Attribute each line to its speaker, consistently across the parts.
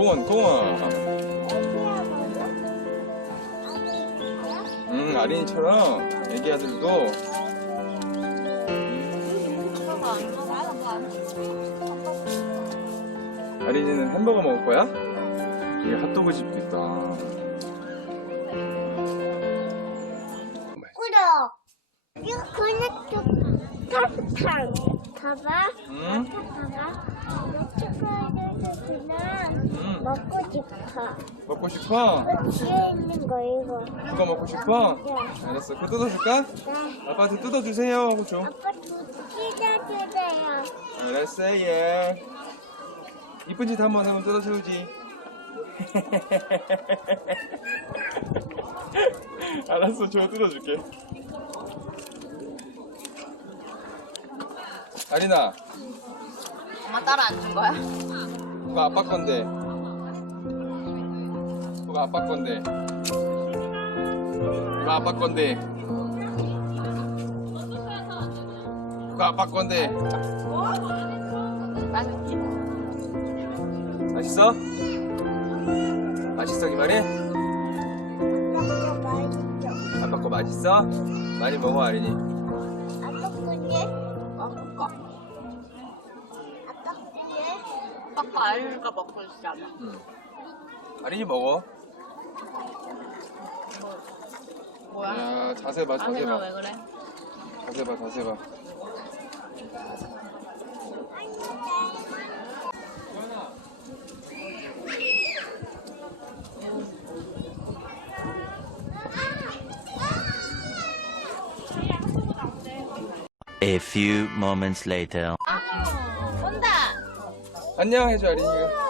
Speaker 1: 공원
Speaker 2: 애기야 먹어.
Speaker 1: 음 아린이처럼 애기 아들도 아린이는 햄버거 먹을 거야? 여기 핫도그 집도 있다
Speaker 2: 꾸려. 이거 그냥 좀 사탕. 봐봐.
Speaker 1: 응?
Speaker 2: 봐봐. 초콜릿을 그냥
Speaker 1: 응
Speaker 2: 먹고 싶어.
Speaker 1: 먹고 싶어?
Speaker 2: 그 뒤에 있는 거 이거.
Speaker 1: 그거 먹고 싶어?
Speaker 2: 네.
Speaker 1: 알았어 그거 뜯어줄까?
Speaker 2: 네.
Speaker 1: 아빠한테 뜯어주세요 하고 줘
Speaker 2: 아빠 두 찢어주세요.
Speaker 1: 알았어 예 이쁜 짓 한번 하면 뜯어주지 알았어 줘 뜯어줄게 아리나
Speaker 3: 엄마 따라 안 준 거야?
Speaker 1: 그거 아빠 건데 그거 아빠 건데 그거 아빠 건데 그거 아빠 건데? 맛있어? 맛있어 기말이?
Speaker 2: 아빠
Speaker 1: 거 맛있어? 많이 먹어 아린이
Speaker 2: 아빠
Speaker 3: 알가 먹고 있잖아
Speaker 1: 아린이 먹어
Speaker 3: 뭐야?
Speaker 1: 야 자세 봐 자세
Speaker 3: 아내가 봐왜 그래?
Speaker 1: 자세 봐 자세 봐
Speaker 4: A few moments later.
Speaker 3: 온다!
Speaker 1: 안녕 해줘 아린이가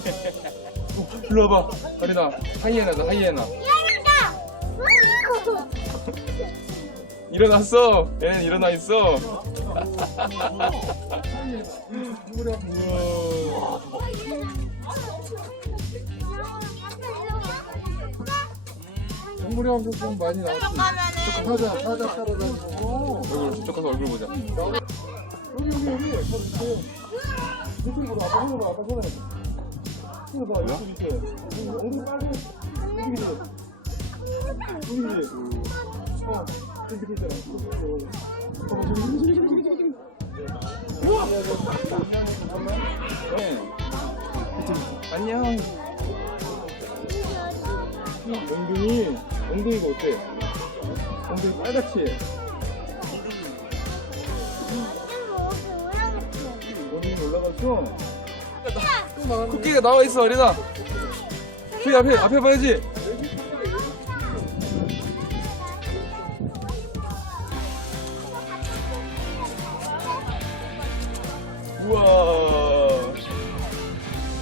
Speaker 1: 일로 와봐. 아린아 하이에나다 하이에나. 일어났어. 얘는 일어나 있어. 우와. 동물이 하면서 좀 많이 나왔지?
Speaker 3: 가면은
Speaker 1: 사자 사자 따라다니고 얼굴 저쪽 가서 얼굴 보자. 여기 여기 여기. 저 밑에 밑에 보다 아빠 손으로 아빠 손에 이거 봐 여기 밑에 빨개 어 있잖아 어 저기 우와 네. 안녕 엉덩이 엉덩이가 어때? 엉덩이 빨갛지? 엉덩이 올라갔어? 쿠키가 나와 있어 어린아. 저기 앞에 앞에 봐야지. 우와.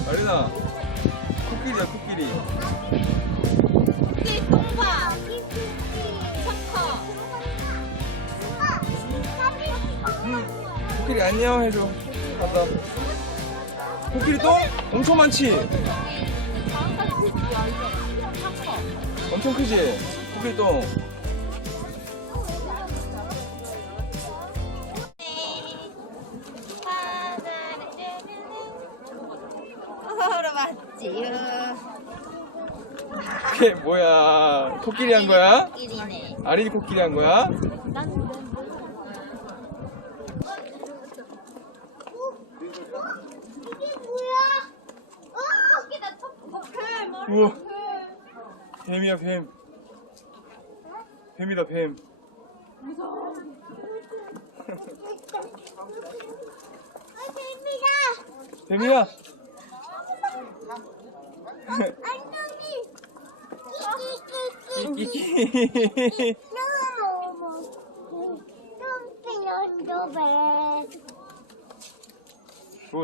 Speaker 1: 어린아 코끼리야 코끼리.
Speaker 3: 코끼리 통과!
Speaker 1: 코끼리 안녕 해줘. 간다 코끼리 똥? 엄청 많지? 엄청 크지? 코끼리 똥
Speaker 3: 맞지요.
Speaker 1: 그게 뭐야 코끼리 한 거야? 아린이 코끼리 한 거야?
Speaker 2: 이게 뭐야? 어, 거기다 tok
Speaker 1: 우와 뱀이야 뱀 뱀이다 뱀
Speaker 2: 어, 재미다.
Speaker 1: 뱀이야
Speaker 2: 안녕히.
Speaker 1: 끼끼끼.
Speaker 2: 너무 똥피 연도배
Speaker 1: 굿.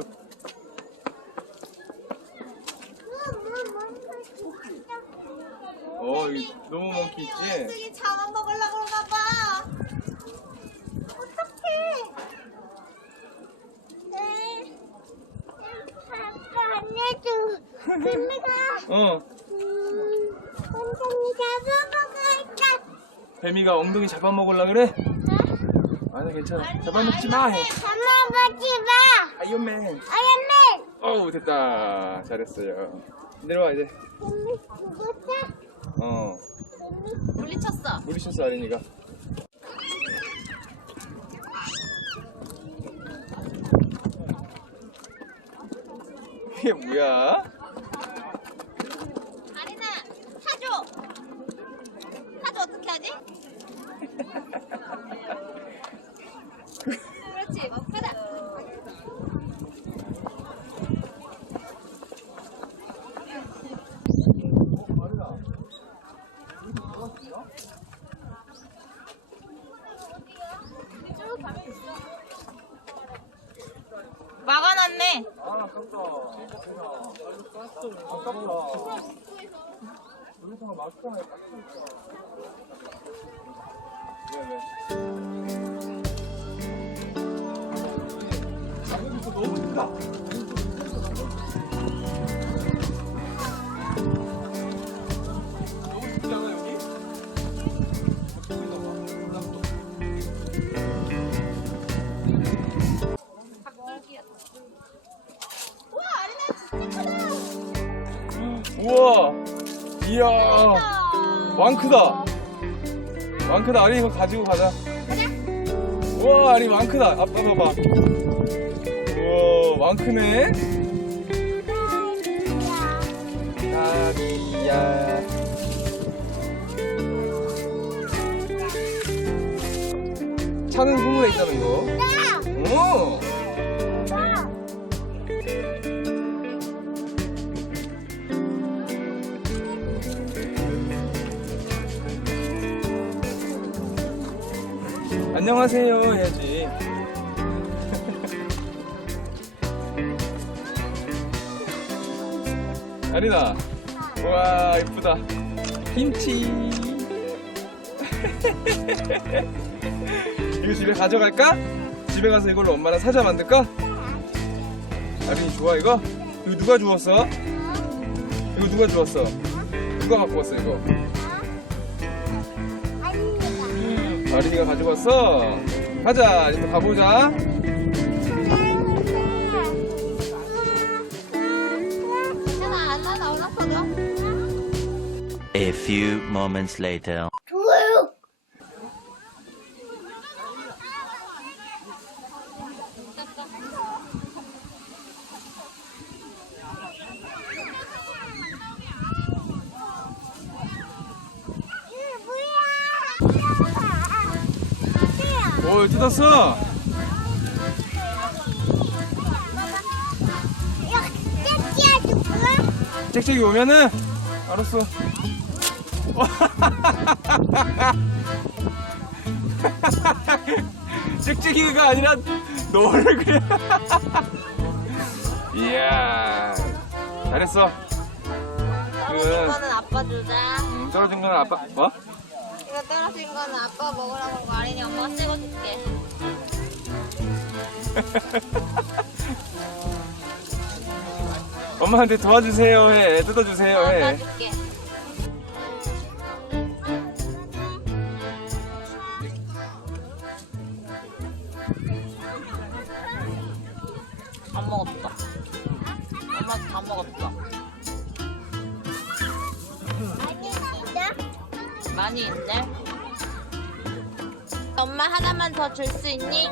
Speaker 1: 어, 여기 너무 멍키 있지?
Speaker 3: 원숭이 잡아먹으려고 그러나 봐.
Speaker 2: 어떡해 네 아빠 안 해줘 금미가
Speaker 1: 어.
Speaker 2: 음 원장이 잡아먹을까
Speaker 1: 뱀이가 엉덩이 잡아먹으려 그래? 아니, 괜찮아. 잡아먹지 마. 해.
Speaker 2: 잡아먹지 마
Speaker 1: 아이언맨.
Speaker 2: 아야맨
Speaker 1: 어우, 됐다. 잘했어요. 내려와, 이제.
Speaker 2: 금미 죽었다
Speaker 1: 어.
Speaker 3: 물리쳤어.
Speaker 1: 물리쳤어, 아린이가. 이게 뭐야?
Speaker 3: 아리나 타줘. 타줘 어떻게 하지? 어, 가자. 막아놨네.
Speaker 1: 아, 아깝다. 아깝다. 여기서 이야! 왕 크다! 왕 크다. 아리 이거 가지고 가자. 우와, 아리 왕 크다. 아빠 봐봐. 우와, 왕 크네. 아기야. 차는 후문에 있다는 거. 오! 안녕하세요 해야지. 아리나. 와 이쁘다. 김치. 이거 집에 가져갈까? 집에 가서 이걸로 엄마랑 사자 만들까? 아린이 좋아 이거? 이거 누가 주웠어? 이거 누가 주웠어? 누가 갖고 왔어 이거? 아린이가 가지고 왔어? 가자 이제 가보자.
Speaker 4: A few moments later.
Speaker 2: 좋아요 이게 뭐야?
Speaker 1: 오 뜯었어? 짹짹이 오면은 알았어 짹짹이가 아니라 너를 그냥 이야 잘했어
Speaker 3: 떨어진
Speaker 1: 그
Speaker 3: 거는 아빠 주자.
Speaker 1: 음, 떨어진 건 아빠 뭐?
Speaker 3: 이거 떨어진 거는 아빠 먹으라고 거 아린이 엄마가 새거 줄게.
Speaker 1: 엄마한테 도와주세요 해 뜯어주세요
Speaker 3: 아빠
Speaker 1: 해
Speaker 3: 줄게. 많이 있네. 엄마 하나만 더 줄 수 있니?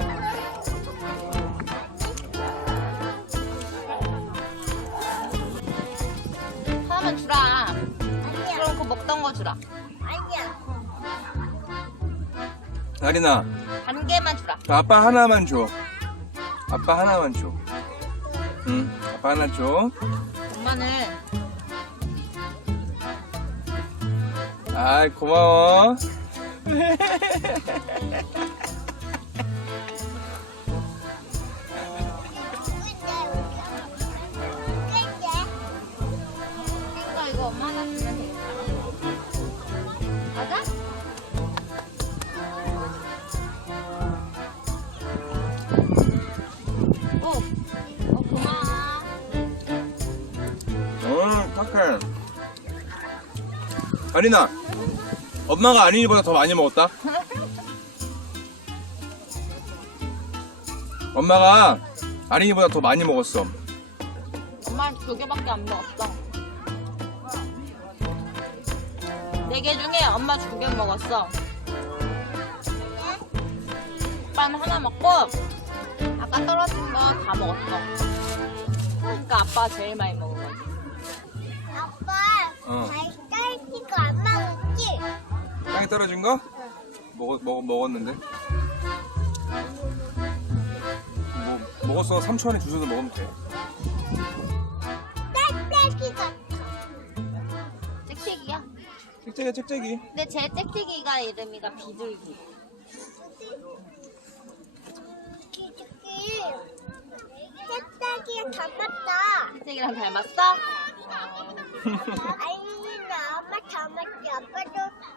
Speaker 3: 하나만 주라.
Speaker 2: 아니야.
Speaker 3: 그럼 그 먹던 거 주라.
Speaker 2: 아니야.
Speaker 1: 아리나
Speaker 3: 한 개만 주라.
Speaker 1: 아빠 하나만 줘 아빠 하나만 줘 응 아빠 하나 줘
Speaker 3: 엄마는
Speaker 1: 아 고마워.
Speaker 3: 이거 이거 엄마 하나 주면 되겠다. 맞아? 오, 어 고마워.
Speaker 1: 어 착해. 아리나 엄마가 아린이보다 더 많이 먹었다. 엄마가 아린이보다 더 많이 먹었어.
Speaker 3: 엄마 두 개밖에 안 먹었어. 네 개 중에 엄마 두 개 먹었어. 오빠는 하나 먹고 아까 떨어진 거 다 먹었어. 그러니까 아빠 제일 많이 먹은 거지.
Speaker 2: 아빠,
Speaker 1: 어. 떨어진 거? 먹, 먹, 먹었는데. 뭐, 먹었어. 3초 안에 주워서 먹으면 돼.
Speaker 2: 딸, 딸기 같아.
Speaker 3: 짹짹이야.
Speaker 1: 찍찍이 찍찍이.
Speaker 3: 근데 제 짹짹이가 이름이가 비둘기.
Speaker 2: 기죽 기. 딸기가 닮았다.
Speaker 3: 짹짹이랑 닮았어?
Speaker 2: 아니 나 엄마 닮았지. 아빠도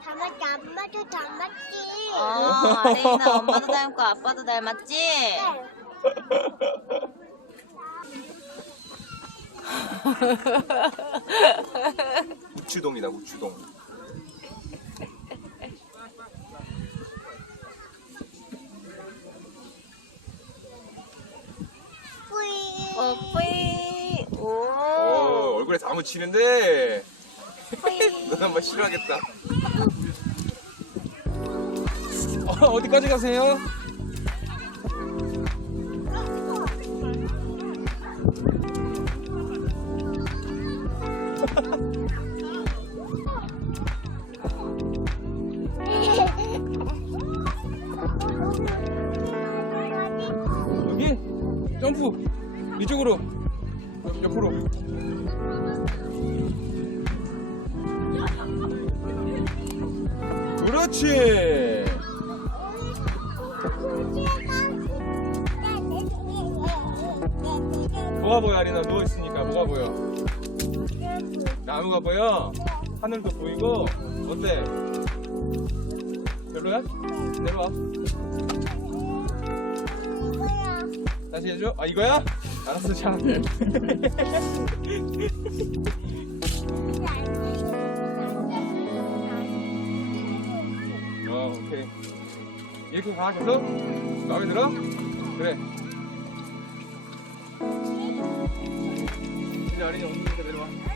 Speaker 2: 닮았지. 엄마도 닮았지.
Speaker 3: 어, 아레이는 엄마도 닮고 아빠도 닮았지?
Speaker 2: 네.
Speaker 1: 우추동이다 우추동.
Speaker 3: 어, 뿌이.
Speaker 1: 오,
Speaker 3: 오.
Speaker 1: 얼굴에 다 묻히는데. 넌 한번 싫어하겠다. 어, 어디까지 가세요? 여기? 점프! 이쪽으로! 옆- 옆으로! 그렇지! 뭐가 보여, 아리나? 누워있으니까 뭐가 보여? 나무가 보여? 하늘도 보이고, 어때? 별로야? 내려와. 다시 해줘? 아, 이거야? 알았어, 자. 어, 오케이. 이렇게 가, 계속? 마음에 들어? 그래. 이제 어린이 엉덩이가 내려와.